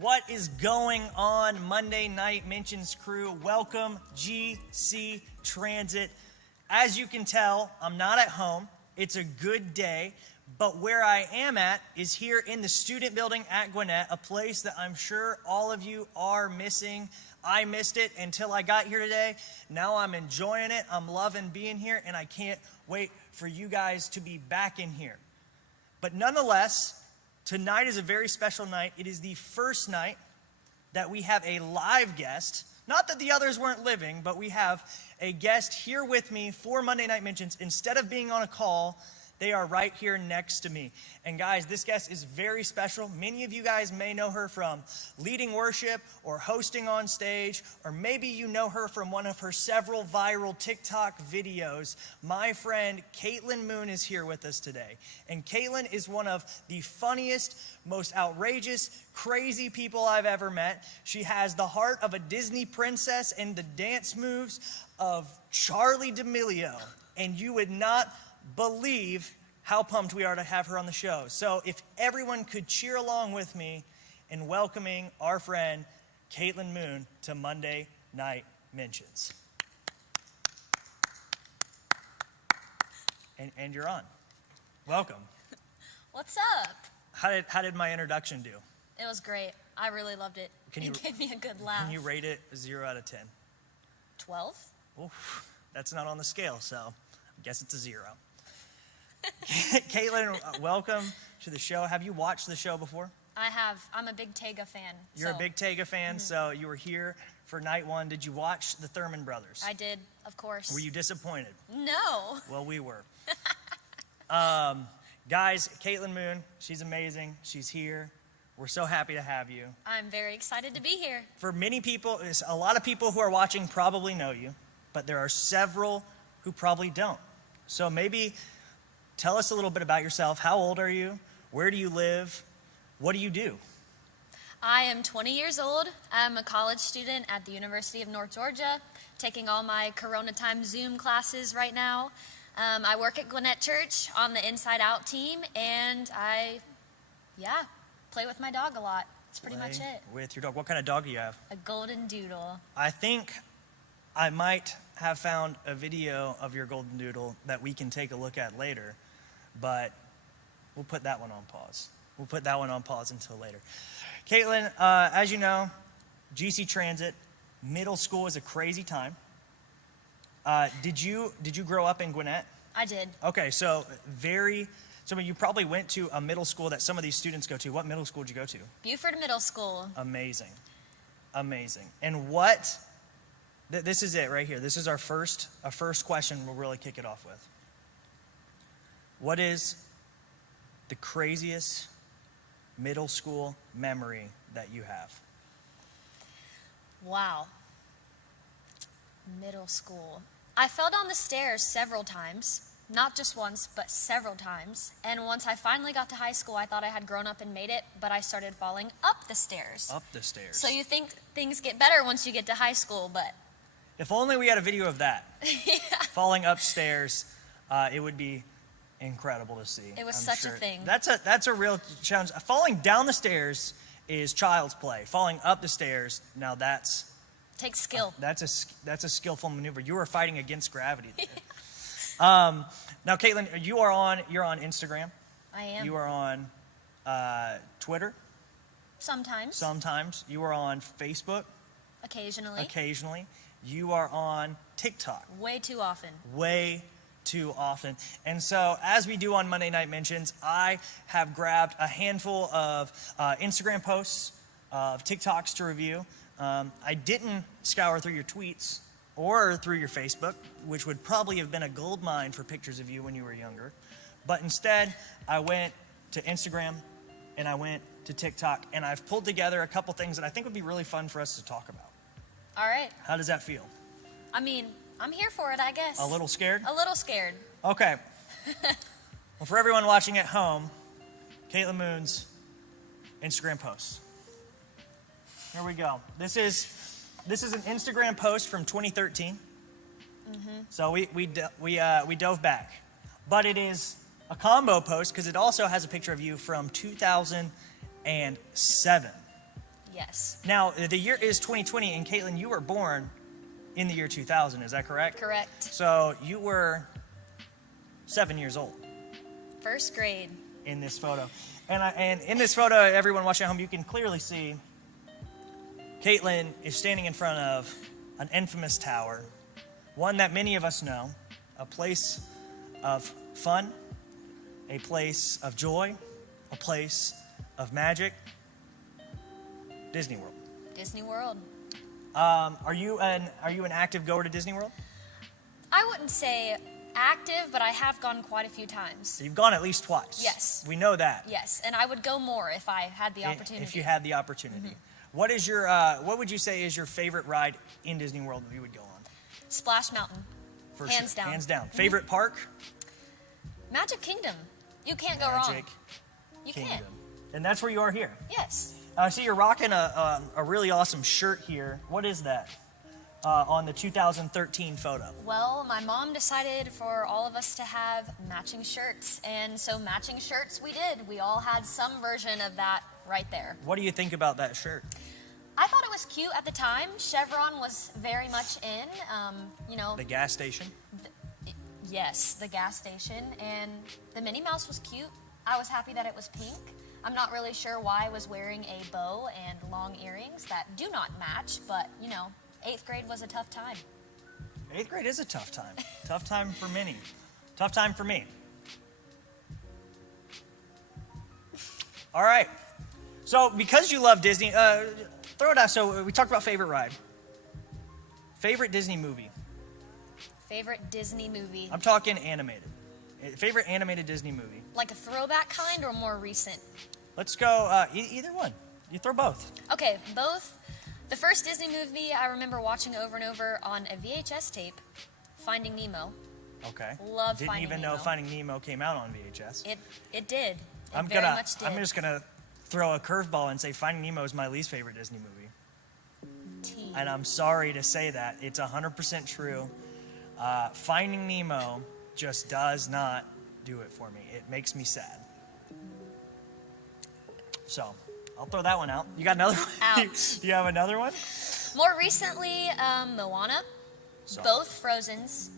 What is going on, Monday Night Mentions crew? Welcome, GC Transit. As you can tell, I'm not at home. It's a good day, but where I am at is here in the student building at Gwinnett, a place that I'm sure all of you are missing. I missed it until I got here today. Now I'm enjoying it. I'm loving being here, and I can't wait for you guys to be back in here. But nonetheless, tonight is a very special night. It is the first night that we have a live guest. Not that the others weren't living, but we have a guest here with me for Monday Night Mentions. Instead of being on a call, they are right here next to me. And guys, this guest is very special. Many of you guys may know her from leading worship or hosting on stage, or maybe you know her from one of her several viral TikTok videos. My friend Katelynn Moon is here with us today. And Katelynn is one of the funniest, most outrageous, crazy people I've ever met. She has the heart of a Disney princess and the dance moves of Charli D'Amelio. And you would not believe how pumped we are to have her on the show. So if everyone could cheer along with me in welcoming our friend Katelynn Moon to Monday Night Mentions. And you're on. Welcome. What's up? How did my introduction do? It was great. I really loved it. It gave me a good laugh. Can you rate it 0 out of 10? 12? Oof, that's not on the scale, so I guess it's a 0. Katelynn, welcome to the show. Have you watched the show before? I have. I'm a big Tega fan. You're a big Tega fan, so you were here for night one. Did you watch the Thurman Brothers? I did, of course. Were you disappointed? No. Well, we were. Guys, Katelynn Moon, she's amazing. She's here. We're so happy to have you. I'm very excited to be here. For many people, a lot of people who are watching probably know you, but there are several who probably don't. So maybe tell us a little bit about yourself. How old are you? Where do you live? What do you do? I am 20 years old. I'm a college student at the University of North Georgia, taking all my Corona time Zoom classes right now. I work at Gwinnett Church on the Inside Out team, and I play with my dog a lot. That's pretty much it. With your dog. What kind of dog do you have? A golden doodle. I think I might have found a video of your golden doodle that we can take a look at later, but we'll put that one on pause. We'll put that one on pause until later. Katelynn, as you know, GC Transit, middle school is a crazy time. Did you grow up in Gwinnett? I did. Okay, so you probably went to a middle school that some of these students go to. What middle school did you go to? Buford Middle School. Amazing. And this is it right here. This is our first question we'll really kick it off with. What is the craziest middle school memory that you have? Wow. Middle school. I fell down the stairs several times. Not just once, but several times. And once I finally got to high school, I thought I had grown up and made it, but I started falling up the stairs. Up the stairs. So you think things get better once you get to high school, but... If only we had a video of that. Yeah. Falling upstairs, it would be incredible to see. It was such a thing. That's a real challenge. Falling down the stairs is child's play. Falling up the stairs, now that's... Takes skill. That's a skillful maneuver. You were fighting against gravity there. Now, Katelynn, you're on Instagram. I am. You are on Twitter. Sometimes. Sometimes. You are on Facebook. Occasionally. You are on TikTok. Way too often. Way too often. And so, as we do on Monday Night Mentions, I have grabbed a handful of Instagram posts, of TikToks to review. I didn't scour through your tweets or through your Facebook, which would probably have been a gold mine for pictures of you when you were younger. But instead, I went to Instagram and I went to TikTok, and I've pulled together a couple things that I think would be really fun for us to talk about. All right. How does that feel? I mean, I'm here for it, I guess. A little scared? A little scared. Okay. Well, for everyone watching at home, Katelynn Moon's Instagram posts. Here we go. This is an Instagram post from 2013. So we dove back, but it is a combo post because it also has a picture of you from 2007. Yes. Now, the year is 2020, and Katelynn, you were born in the year 2000, is that correct? Correct. So you were 7 years old. First grade. In this photo. And in this photo, everyone watching at home, you can clearly see Katelynn is standing in front of an infamous tower, one that many of us know, a place of fun, a place of joy, a place of magic, Disney World. Disney World. Are you an active goer to Disney World? I wouldn't say active, but I have gone quite a few times. You've gone at least twice. Yes. We know that. Yes, and I would go more if I had the opportunity. If you had the opportunity. What is your what would you say is your favorite ride in Disney World that you would go on? Splash Mountain. For Hands sure. down. Hands down. Favorite park? Magic Kingdom. You can't go wrong. Magic You Kingdom. can't. And that's where you are here. Yes. I see you're rocking a really awesome shirt here. What is that? On the 2013 photo. Well, my mom decided for all of us to have matching shirts, and so matching shirts we did. We all had some version of that right there. What do you think about that shirt? I thought it was cute at the time. Chevron was very much in, The gas station? Yes, the gas station, and the Minnie Mouse was cute. I was happy that it was pink. I'm not really sure why I was wearing a bow and long earrings that do not match, but, 8th grade was a tough time. 8th grade is a tough time. Tough time for many. Tough time for me. All right. So because you love Disney, throw it out. So we talked about favorite ride. Favorite Disney movie. Favorite Disney movie? I'm talking animated. Favorite animated Disney movie. Like a throwback kind or more recent? Let's go either one. You throw both. Okay, both. The first Disney movie I remember watching over and over on a VHS tape, Finding Nemo. Okay. Love Didn't Finding even Nemo. know Finding Nemo came out on VHS. It did. I'm just gonna throw a curveball and say Finding Nemo is my least favorite Disney movie. And I'm sorry to say that. It's 100% true. Finding Nemo just does not do it for me. It makes me sad. So, I'll throw that one out. You got another one? Ouch. You have another one? More recently, Moana. So, Both Frozens.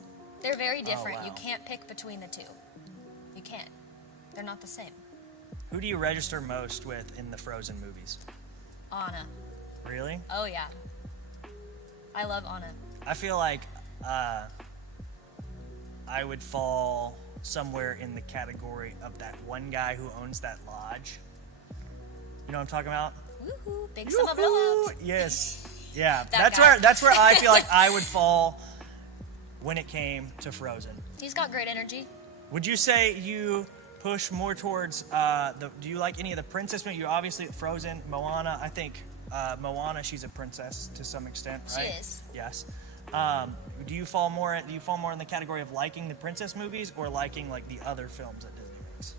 They're very different. wow. You can't pick between the two. You can't. They're not the same. Who do you register most with in the Frozen movies? Anna. Really? Oh, yeah. I love Anna. I feel like I would fall somewhere in the category of that one guy who owns that lodge. You know what I'm talking about? Woohoo! Big summer Yoo-hoo! blowout. Yes. Yeah. That guy. That's where I feel like I would fall when it came to Frozen. He's got great energy. Would you say you push more towards do you like any of the princess movies? You obviously Frozen, Moana. I think Moana, she's a princess to some extent, right? She is. Yes. Do you fall more in the category of liking the princess movies or liking like the other films that Disney makes?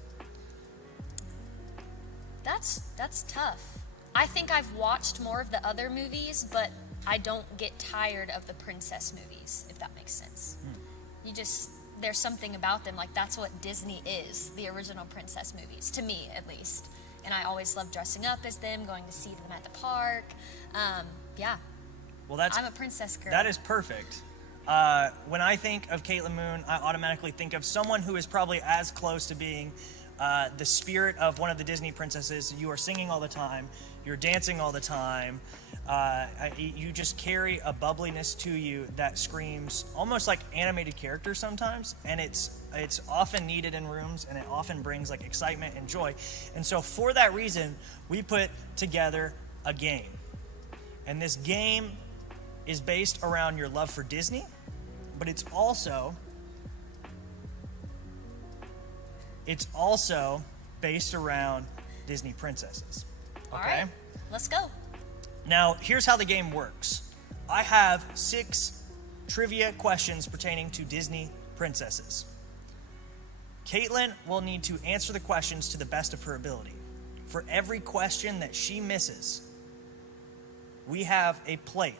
That's tough. I think I've watched more of the other movies, but I don't get tired of the princess movies, if that makes sense. There's something about them, like that's what Disney is, the original princess movies, to me at least. And I always love dressing up as them, going to see them at the park. Yeah. Well, I'm a princess girl. That is perfect. When I think of Katelynn Moon, I automatically think of someone who is probably as close to being the spirit of one of the Disney princesses. You are singing all the time. You're dancing all the time. You just carry a bubbliness to you that screams almost like animated characters sometimes, and it's often needed in rooms, and it often brings like excitement and joy. And so for that reason, we put together a game. And this game is based around your love for Disney, but it's also based around Disney princesses. Okay? All right, let's go. Now, here's how the game works. I have 6 trivia questions pertaining to Disney princesses. Katelynn will need to answer the questions to the best of her ability. For every question that she misses, we have a plate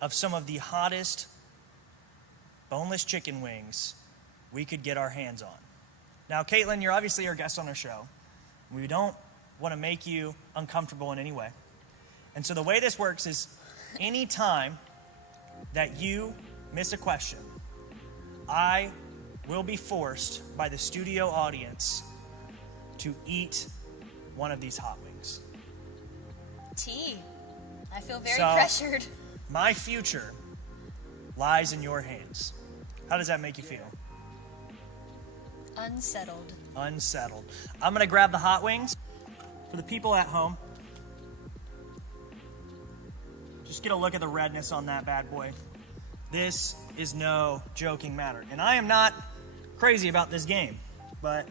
of some of the hottest boneless chicken wings we could get our hands on. Now, Katelynn, you're obviously our guest on our show. We don't want to make you uncomfortable in any way. And so the way this works is any time that you miss a question, I will be forced by the studio audience to eat one of these hot wings. T. I feel very pressured. My future lies in your hands. How does that make you feel? Unsettled. Unsettled. I'm going to grab the hot wings. For the people at home, just get a look at the redness on that bad boy. This is no joking matter. And I am not crazy about this game, but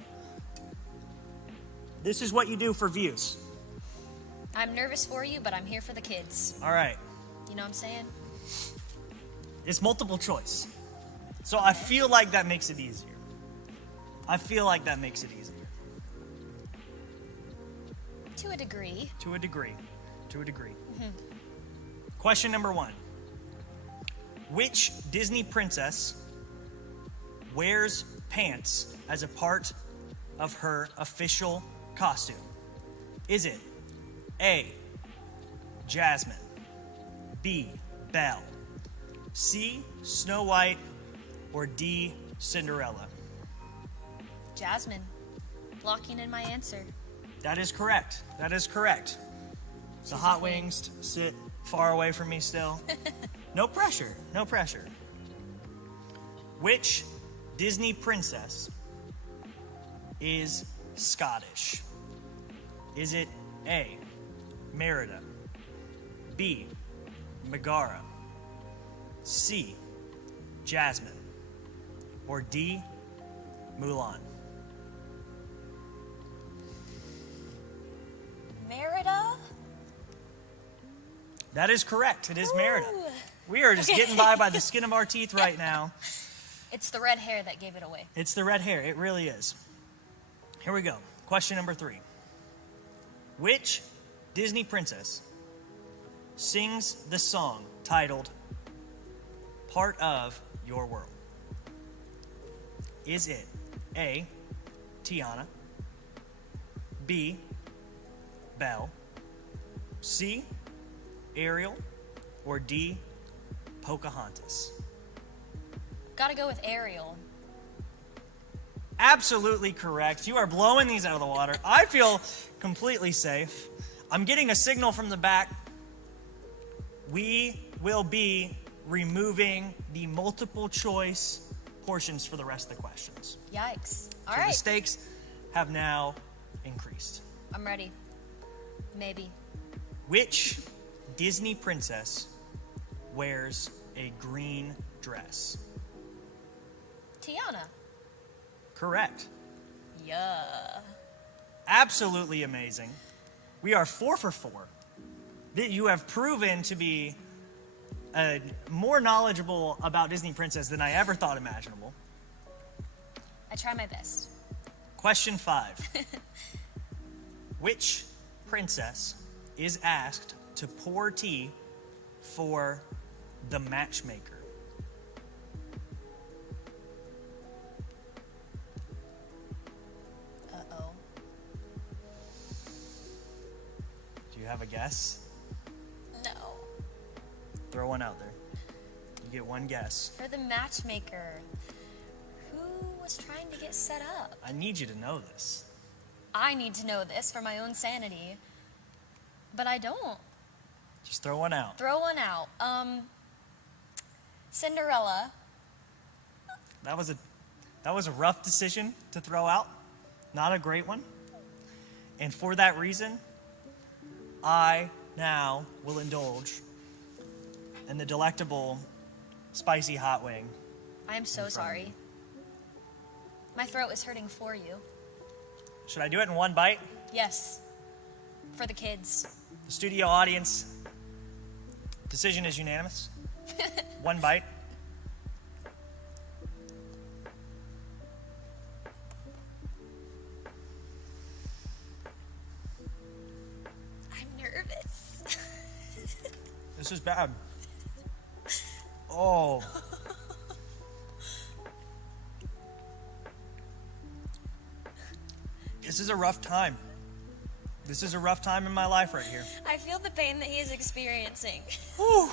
this is what you do for views. I'm nervous for you, but I'm here for the kids. All right. You know what I'm saying? It's multiple choice. So I feel like that makes it easier. To a degree. Mm-hmm. Question number 1. Which Disney princess wears pants as a part of her official costume? Is it A, Jasmine, B, Belle, C, Snow White, or D, Cinderella? Jasmine. Locking in my answer. That is correct. The hot wings sit far away from me still. No pressure. Which Disney princess is Scottish? Is it A, Merida, B, Megara, C, Jasmine, or D, Mulan? Merida? That is correct. It is Merida. Ooh. We are just getting by the skin of our teeth right now. It's the red hair that gave it away. It's the red hair. It really is. Here we go. Question number 3. Which Disney princess sings the song titled Part of Your World? Is it A, Tiana, B, Belle, C, Ariel, or D, Pocahontas? Gotta go with Ariel. Absolutely correct. You are blowing these out of the water. I feel completely safe. I'm getting a signal from the back. We will be removing the multiple choice portions for the rest of the questions. Yikes. All So right. the stakes have now increased. I'm ready. Maybe. Which Disney princess wears a green dress? Tiana. Correct. Yeah. Absolutely amazing. We are 4 for 4. You have proven to be more knowledgeable about Disney princess than I ever thought imaginable. I try my best. Question 5. Which princess is asked to pour tea for the matchmaker? Uh-oh. Do you have a guess? No. Throw one out there. You get one guess. For the matchmaker. Who was trying to get set up? I need you to know this. I need to know this for my own sanity. But I don't. Just throw one out. Throw one out. Cinderella. That was a rough decision to throw out. Not a great one. And for that reason, I now will indulge in the delectable spicy hot wing. I am so sorry. My throat is hurting for you. Should I do it in one bite? Yes. For the kids. The studio audience, decision is unanimous. One bite. I'm nervous. This is bad. Oh. This is a rough time. This is a rough time in my life right here. I feel the pain that he is experiencing. Whew.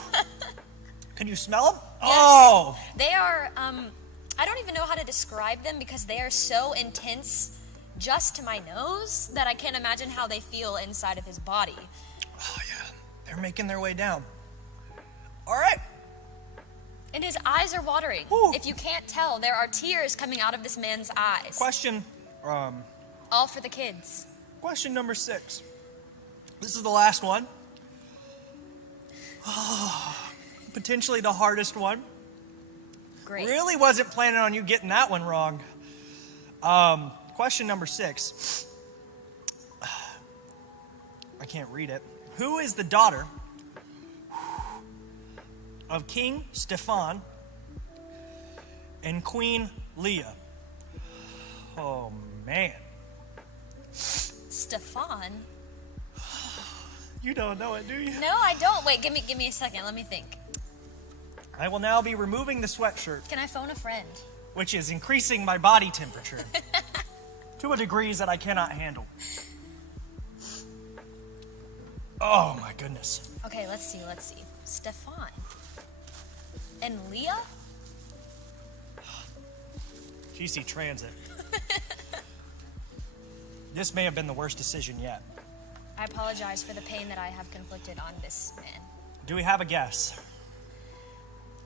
Can you smell them? Yes. Oh! They are, I don't even know how to describe them because they are so intense just to my nose that I can't imagine how they feel inside of his body. Oh, yeah. They're making their way down. All right. And his eyes are watering. Whew. If you can't tell, there are tears coming out of this man's eyes. Question All for the kids. Question number 6. This is the last one. Potentially the hardest one. Great. Really wasn't planning on you getting that one wrong. Question number 6. I can't read it. Who is the daughter of King Stefan and Queen Leah? Oh, man. Stefan? You don't know it, do you? No, I don't. Wait, give me a second. Let me think. I will now be removing the sweatshirt, Can I phone a friend? which is increasing my body temperature to a degree that I cannot handle. Oh, my goodness. Okay, let's see. Stefan. And Leah? GC Transit. This may have been the worst decision yet. I apologize for the pain that I have conflicted on this man. Do we have a guess?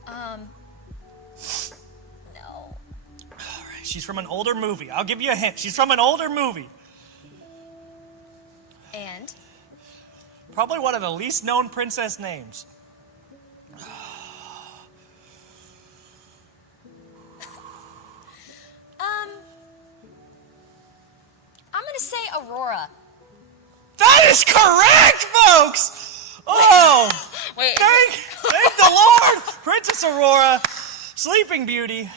No. All right, she's from an older movie. I'll give you a hint. She's from an older movie. And? Probably one of the least known princess names. I'm gonna say Aurora. That is correct, folks! Oh! Wait. Thank the Lord! Princess Aurora, Sleeping Beauty.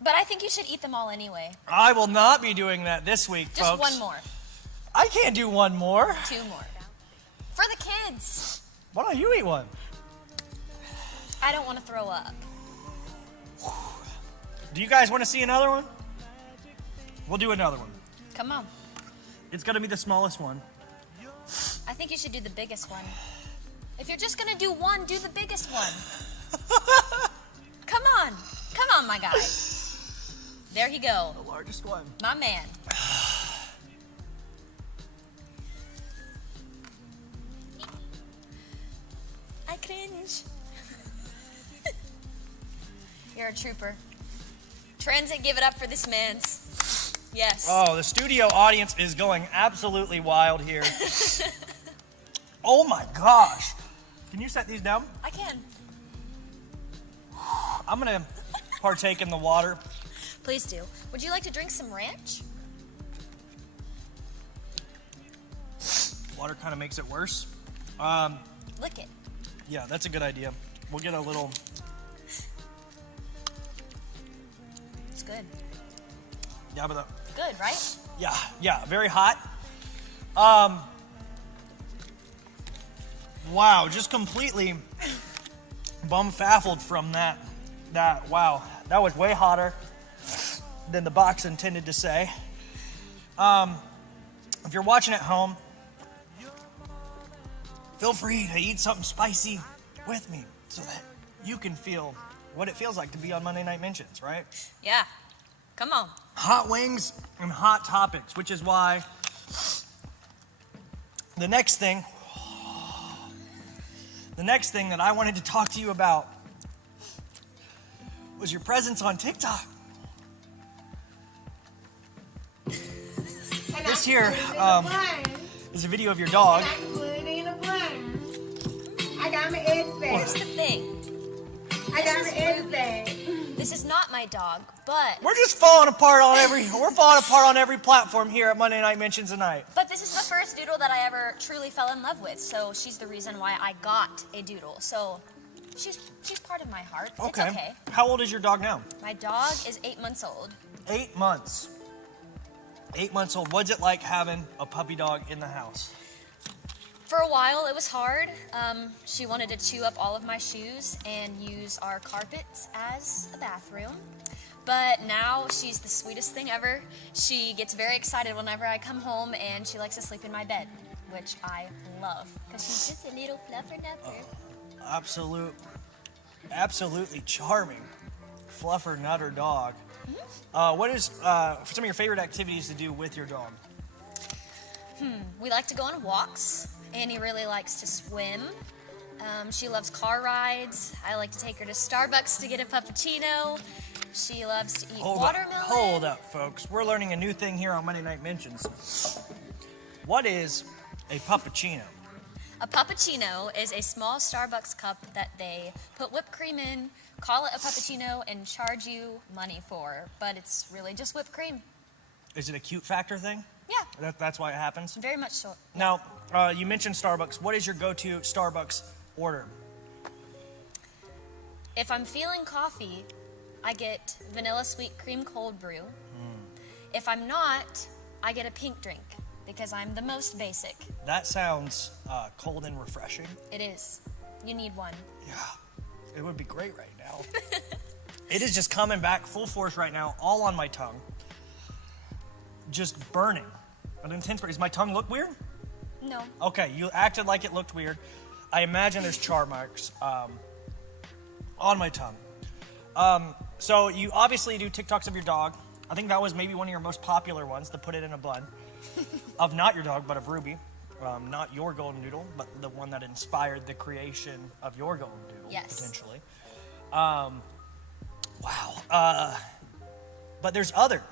But I think you should eat them all anyway. I will not be doing that this week, Just folks. one more. I can't do one more. 2 more. For the kids. Why don't you eat one? I don't want to throw up. Do you guys want to see another one? We'll do another one. Come on. It's going to be the smallest one. I think you should do the biggest one. If you're just gonna do one, do the biggest one. Come on, my guy. There you go. The largest one. My man. I cringe. You're a trooper. Transit, give it up for this man's. Yes. Oh, the studio audience is going absolutely wild here. Oh my gosh. Can you set these down? I can. I'm going to partake in the water. Please do. Would you like to drink some ranch? Water kind of makes it worse. Lick it. Yeah, that's a good idea. We'll get a little... It's good. Yeah, but Good, right? yeah, very hot. Wow, just completely bumfaffled from that. Wow, that was way hotter than the box intended to say. If you're watching at home, feel free to eat something spicy with me so that you can feel what it feels like to be on Monday Night Mentions, right? Yeah. Come on. Hot wings and hot topics, which is why the next thing that I wanted to talk to you about was your presence on TikTok. This here is a video of your dog. I got my eggs Here's back. the thing. I got my eggs back. This is not my dog, but We're just falling apart on every platform here at Monday Night Mentions tonight. this is the first doodle that I ever truly fell in love with. So she's the reason why I got a doodle. So she's part of my heart. It's okay. How old is your dog now? My dog is 8 months old. 8 months. 8 months old. What's it like having a puppy dog in the house? For a while, it was hard. She wanted to chew up all of my shoes and use our carpets as a bathroom. But now she's the sweetest thing ever. She gets very excited whenever I come home, and she likes to sleep in my bed, which I love, because she's just a little fluffer-nupper. Absolutely charming fluffer-nutter dog. What is some of your favorite activities to do with your dog? We like to go on walks. Annie really likes to swim. She loves car rides. I like to take her to Starbucks to get a puppuccino. She loves to eat watermelon. Hold up, folks. We're learning a new thing here on Monday Night Mentions. What is a puppuccino? A puppuccino is a small Starbucks cup that they put whipped cream in, call it a puppuccino, and charge you money for. But it's really just whipped cream. Is it a cute factor thing? Yeah. That's why it happens? Very much so. Now, you mentioned Starbucks. What is your go-to Starbucks order? If I'm feeling coffee, I get vanilla sweet cream cold brew. If I'm not, I get a pink drink because I'm the most basic. That sounds cold and refreshing. It is. You need one. Yeah, it would be great right now. It is just coming back full force right now, all on my tongue. Just burning. An intense burn. Does my tongue look weird? No. Okay, you acted like it looked weird. I imagine there's char marks on my tongue. So you obviously do TikToks of your dog. I think that was maybe one of your most popular ones, to put it in a bun. Of not your dog, but of Ruby. Not your golden doodle, but the one that inspired the creation of your golden doodle, yes. Potentially. Wow. But there's other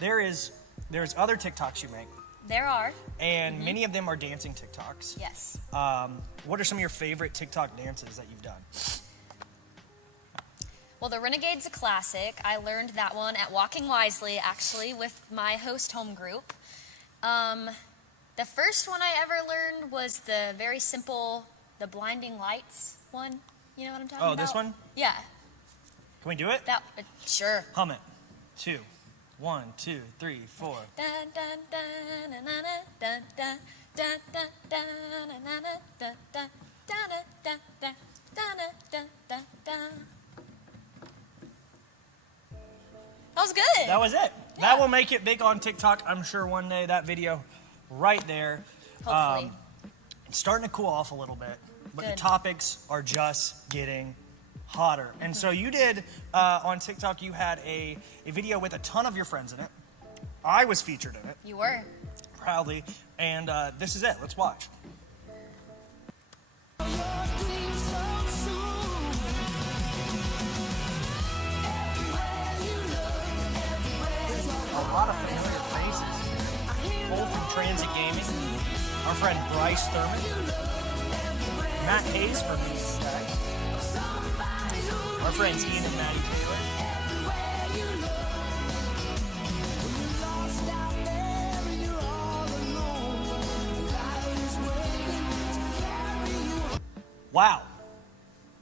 TikToks you make. There are. And many of them are dancing TikToks. Yes. What are some of your favorite TikTok dances that you've done? Well, the Renegade's a classic. I learned that one at Walking Wisely, actually, with my host home group. The first one I ever learned was the very simple, the blinding lights one. You know what I'm talking about? Oh, this one? Yeah. Can we do it? Sure. Hum it. 2, 1, 2, 3, 4. Dun, dun, dun, dun, dun, dun, dun, dun, dun, dun, dun, dun, dun, dun, dun, dun, dun, dun. That was good. That was it. Yeah. That will make it big on TikTok. I'm sure one day that video right there. Hopefully. It's starting to cool off a little bit, but Good. the topics are just getting hotter. And so you did, on TikTok, you had a video with a ton of your friends in it. I was featured in it. You were. Proudly. And this is it. Let's watch. A lot of familiar faces. Both from Transit Gaming. Our friend Bryce Thurman. Matt Hayes from Music Tech. Our friends Ian and Maddie Taylor. Wow.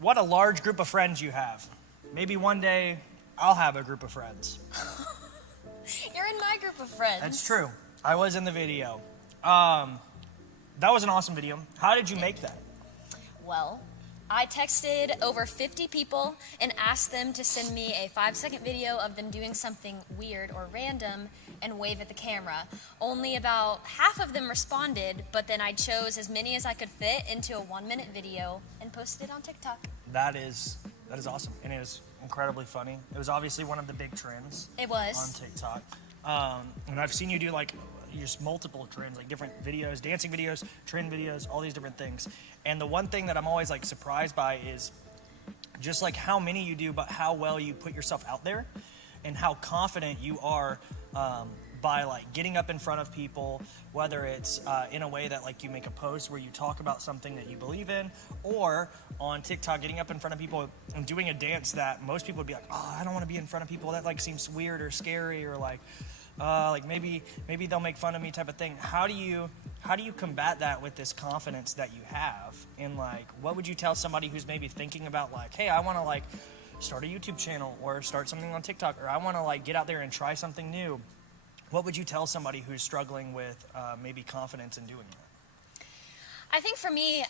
What a large group of friends you have. Maybe one day I'll have a group of friends. You're in my group of friends. That's true. I was in the video. That was an awesome video. How did you make that? Well, I texted over 50 people and asked them to send me a 5-second video of them doing something weird or random and wave at the camera. Only about half of them responded, but then I chose as many as I could fit into a 1-minute video and posted it on TikTok. That is awesome. And it was incredibly funny. It was obviously one of the big trends. It was. On TikTok. And I've seen you do like just multiple trends, like different videos, dancing videos, trend videos, all these different things. And the one thing that I'm always like surprised by is just like how many you do, but how well you put yourself out there and how confident you are by like getting up in front of people, whether it's in a way that like you make a post where you talk about something that you believe in, or on TikTok getting up in front of people and doing a dance that most people would be like, oh, I don't want to be in front of people. That like seems weird or scary, or like maybe they'll make fun of me type of thing. How do you combat that with this confidence that you have? And like, what would you tell somebody who's maybe thinking about like, hey, I want to like start a YouTube channel or start something on TikTok, or I want to like get out there and try something new? What would you tell somebody who's struggling with maybe confidence in doing that? I think for me,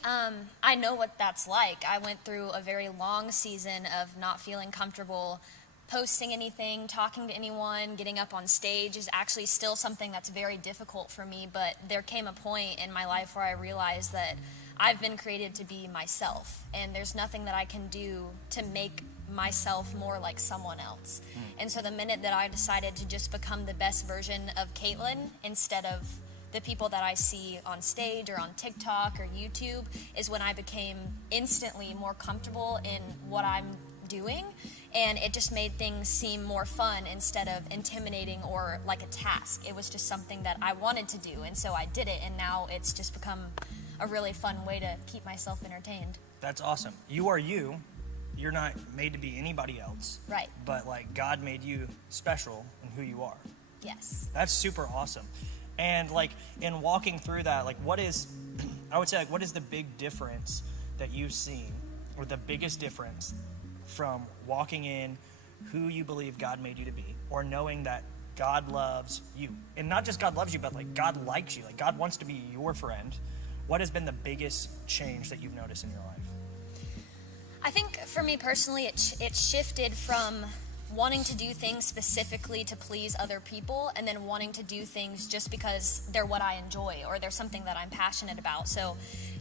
I know what that's like. I went through a very long season of not feeling comfortable posting anything, talking to anyone, getting up on stage is actually still something that's very difficult for me, but there came a point in my life where I realized that I've been created to be myself, and there's nothing that I can do to make myself more like someone else. And so the minute that I decided to just become the best version of Katelynn instead of the people that I see on stage or on TikTok or YouTube is when I became instantly more comfortable in what I'm doing, and it just made things seem more fun instead of intimidating or like a task. It was just something that I wanted to do, and so I did it, and now it's just become a really fun way to keep myself entertained. That's awesome. You are you. You're not made to be anybody else. Right. But like God made you special in who you are. Yes. That's super awesome. And like in walking through that, like what is the big difference that you've seen, or the biggest difference from walking in who you believe God made you to be, or knowing that God loves you? And not just God loves you, but like God likes you. Like God wants to be your friend. What has been the biggest change that you've noticed in your life? I think for me personally, it shifted from wanting to do things specifically to please other people, and then wanting to do things just because they're what I enjoy or they're something that I'm passionate about. So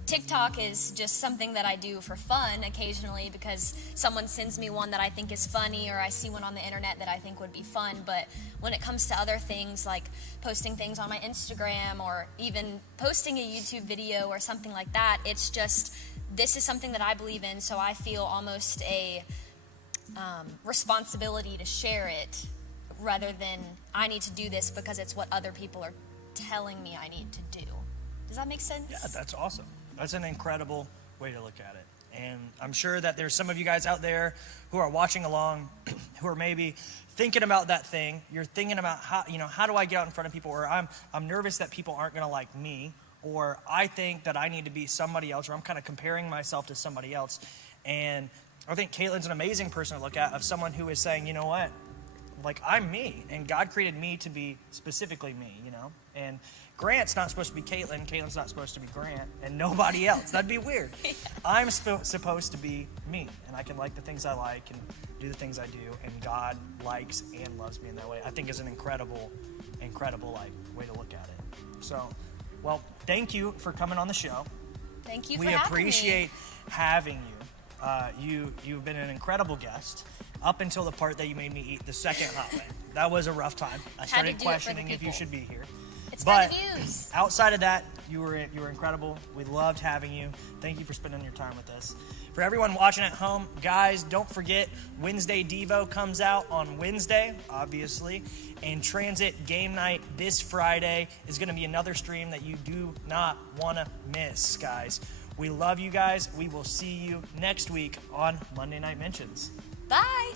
TikTok is just something that I do for fun occasionally because someone sends me one that I think is funny, or I see one on the internet that I think would be fun. But when it comes to other things like posting things on my Instagram or even posting a YouTube video or something like that, it's just, this is something that I believe in, so I feel almost a responsibility to share it, rather than I need to do this because it's what other people are telling me I need to do. Does that make sense? Yeah, that's awesome. That's an incredible way to look at it. And I'm sure that there's some of you guys out there who are watching along who are maybe thinking about that thing. You're thinking about how do I get out in front of people, or I'm nervous that people aren't going to like me, or I think that I need to be somebody else, or I'm kind of comparing myself to somebody else. And I think Katelynn's an amazing person to look at, of someone who is saying, you know what, like I'm me, and God created me to be specifically me, and Grant's not supposed to be Katelynn, Katelynn's not supposed to be Grant, and nobody else. That'd be weird. Yeah. I'm supposed to be me, and I can like the things I like and do the things I do, and God likes and loves me in that way. I think is an incredible like way to look at it. So, well, thank you for coming on the show. Thank you for having me. We appreciate having you. You've been an incredible guest up until the part that you made me eat the second hot wing. That was a rough time. I started questioning if you should be here. It's but for the views. Outside of that, you were incredible. We loved having you. Thank you for spending your time with us. For everyone watching at home, guys, don't forget Wednesday Devo comes out on Wednesday, obviously, and Transit Game Night this Friday is going to be another stream that you do not want to miss, guys. We love you guys. We will see you next week on Monday Night Mentions. Bye.